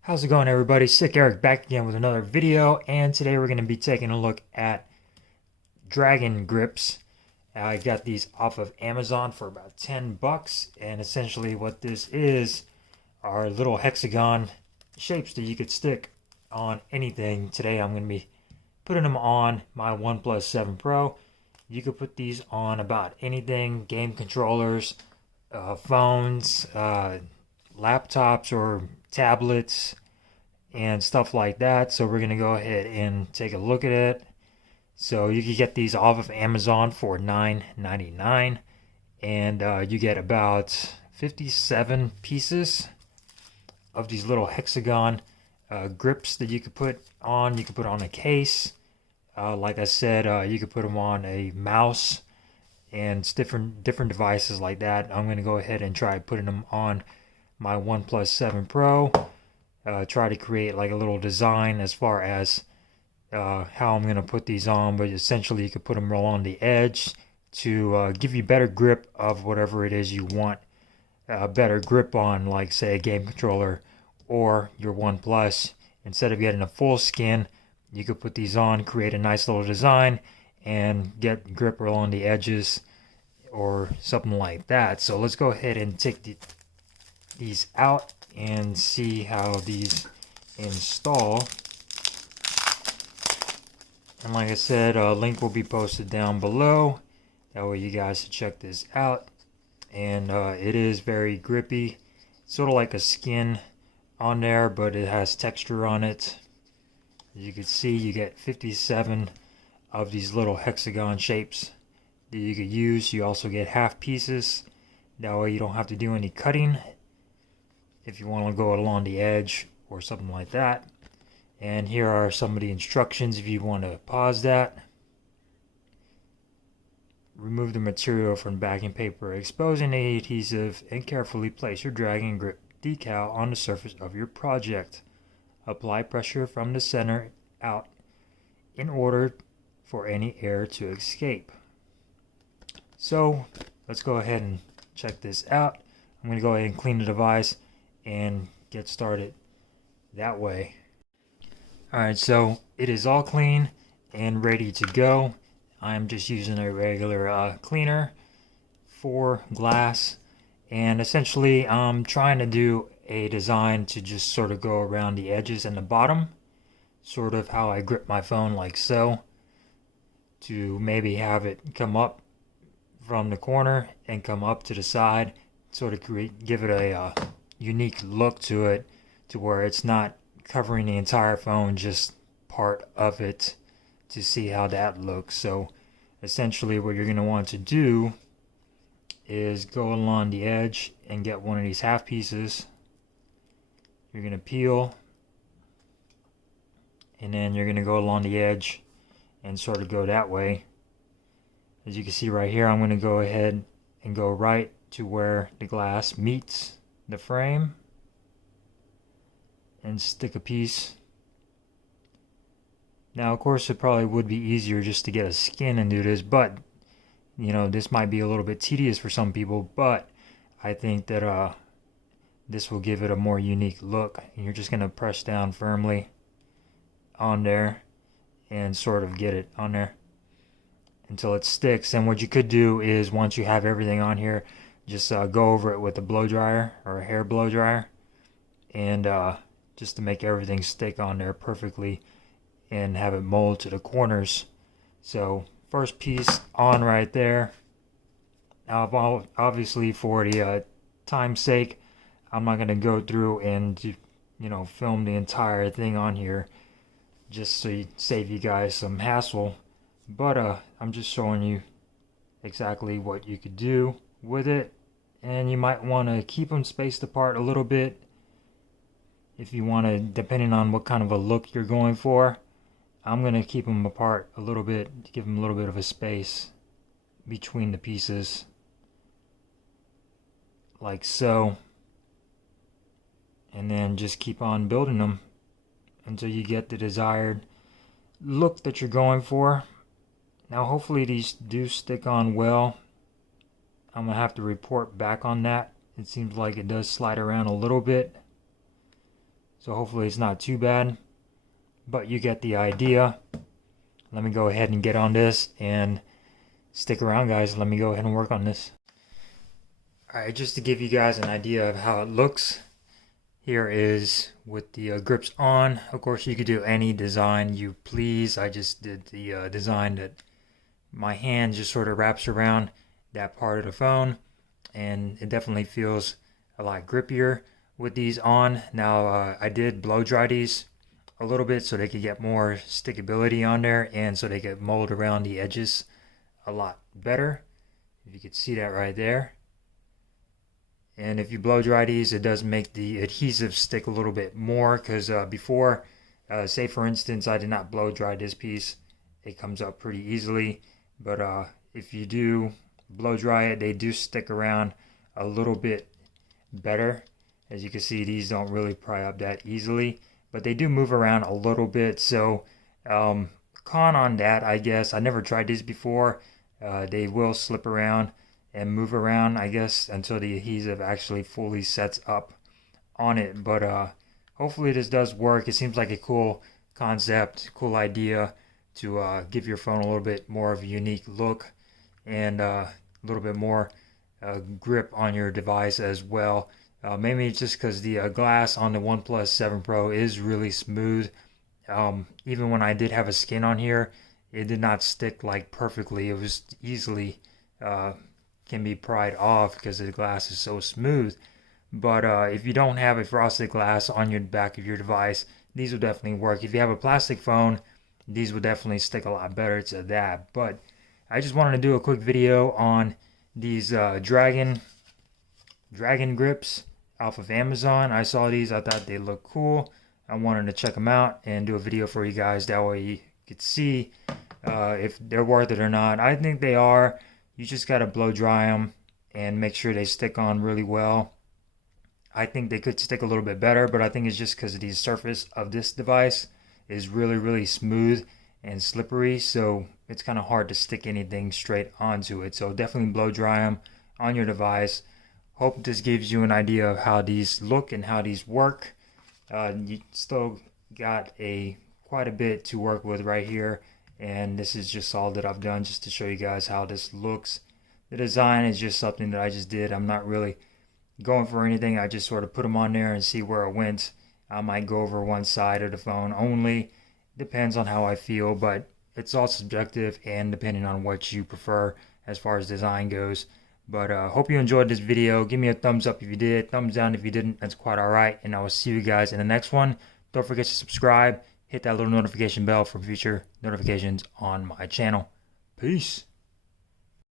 How's it going, everybody? Sick Eric back again with another video, and today we're going to be taking a look at dragon grips. I got these off of Amazon for about 10 bucks, and essentially what this is are little hexagon shapes that you could stick on anything. Today I'm going to be putting them on my OnePlus 7 Pro. You could put these on about anything: game controllers, phones, laptops or tablets, and stuff like that. So we're gonna go ahead and take a look at it. So you can get these off of Amazon for $9.99, and you get about 57 pieces of these little hexagon grips that you could put on. You could put on a case. Like I said, you could put them on a mouse and different devices like that. I'm gonna go ahead and try putting them on my OnePlus 7 Pro. Try to create like a little design as far as how I'm going to put these on, but essentially you could put them along the edge to give you better grip of whatever it is you want better grip on, like say a game controller or your OnePlus. Instead of getting a full skin, you could put these on, create a nice little design, and get grip along the edges or something like that. So let's go ahead and take these out and see how these install. And like I said, a link will be posted down below, that way you guys can check this out. And it is very grippy, sort of like a skin on there, but it has texture on it. As you can see, you get 57 of these little hexagon shapes that you could use. You also get half pieces, that way you don't have to do any cutting if you want to go along the edge or something like that. And here are some of the instructions if you want to pause that. Remove the material from backing paper, exposing the adhesive, and carefully place your dragon grip decal on the surface of your project. Apply pressure from the center out in order for any air to escape. So let's go ahead and check this out. I'm going to go ahead and clean the device and get started that way. Alright, so it is all clean and ready to go. I'm just using a regular cleaner for glass, and essentially I'm trying to do a design to just sort of go around the edges and the bottom, sort of how I grip my phone, like so, to maybe have it come up from the corner and come up to the side, sort of give it a unique look to it, to where it's not covering the entire phone, just part of it, to see how that looks. So essentially what you're going to want to do is go along the edge and get one of these half pieces. You're going to peel, and then you're going to go along the edge and sort of go that way. As you can see right here, I'm going to go ahead and go right to where the glass meets the frame and stick a piece. Now of course it probably would be easier just to get a skin and do this, but you know, this might be a little bit tedious for some people, but I think that this will give it a more unique look. And you're just going to press down firmly on there and sort of get it on there until it sticks. And what you could do is, once you have everything on here, just go over it with a blow dryer or a hair blow dryer, and just to make everything stick on there perfectly and have it mold to the corners. So first piece on right there. Now obviously for the time's sake, I'm not going to go through and film the entire thing on here, just so you save you guys some hassle. But I'm just showing you exactly what you could do with it, and you might want to keep them spaced apart a little bit if you want to, depending on what kind of a look you're going for. I'm going to keep them apart a little bit to give them a little bit of a space between the pieces, like so, and then just keep on building them until you get the desired look that you're going for. Now hopefully these do stick on well. I'm gonna have to report back on that. It seems like it does slide around a little bit, so hopefully it's not too bad, but you get the idea. Let me go ahead and get on this, and stick around, guys. Let me go ahead and work on this. Alright, just to give you guys an idea of how it looks, here is with the grips on. Of course, you could do any design you please. I just did the design that my hand just sort of wraps around that part of the phone, and it definitely feels a lot grippier with these on. Now, I did blow dry these a little bit so they could get more stickability on there, and so they could mold around the edges a lot better. If you could see that right there. And if you blow dry these, it does make the adhesive stick a little bit more, because before, say for instance, I did not blow dry this piece, it comes up pretty easily. But if you do blow dry it, they do stick around a little bit better. As you can see, these don't really pry up that easily, but they do move around a little bit. So con on that, I guess, I never tried these before. They will slip around and move around, I guess, until the adhesive actually fully sets up on it. But hopefully this does work. It seems like a cool concept, cool idea to give your phone a little bit more of a unique look, and a little bit more grip on your device as well. Maybe just because the glass on the OnePlus 7 Pro is really smooth. Even when I did have a skin on here, it did not stick like perfectly. It was easily can be pried off because the glass is so smooth. But if you don't have a frosted glass on your back of your device, these will definitely work. If you have a plastic phone, these will definitely stick a lot better to that. But I just wanted to do a quick video on these dragon grips off of Amazon. I saw these, I thought they looked cool. I wanted to check them out and do a video for you guys. That way you could see if they're worth it or not. I think they are. You just got to blow dry them and make sure they stick on really well. I think they could stick a little bit better, but I think it's just because the surface of this device is really, really smooth and slippery, so it's kind of hard to stick anything straight onto it. So definitely blow dry them on your device. Hope this gives you an idea of how these look and how these work. You still got quite a bit to work with right here, and this is just all that I've done just to show you guys how this looks. The design is just something that I just did. I'm not really going for anything. I just sort of put them on there and see where it went. I might go over one side of the phone only. Depends on how I feel, but it's all subjective and depending on what you prefer as far as design goes. But hope you enjoyed this video. Give me a thumbs up if you did. Thumbs down if you didn't. That's quite alright. And I will see you guys in the next one. Don't forget to subscribe. Hit that little notification bell for future notifications on my channel. Peace.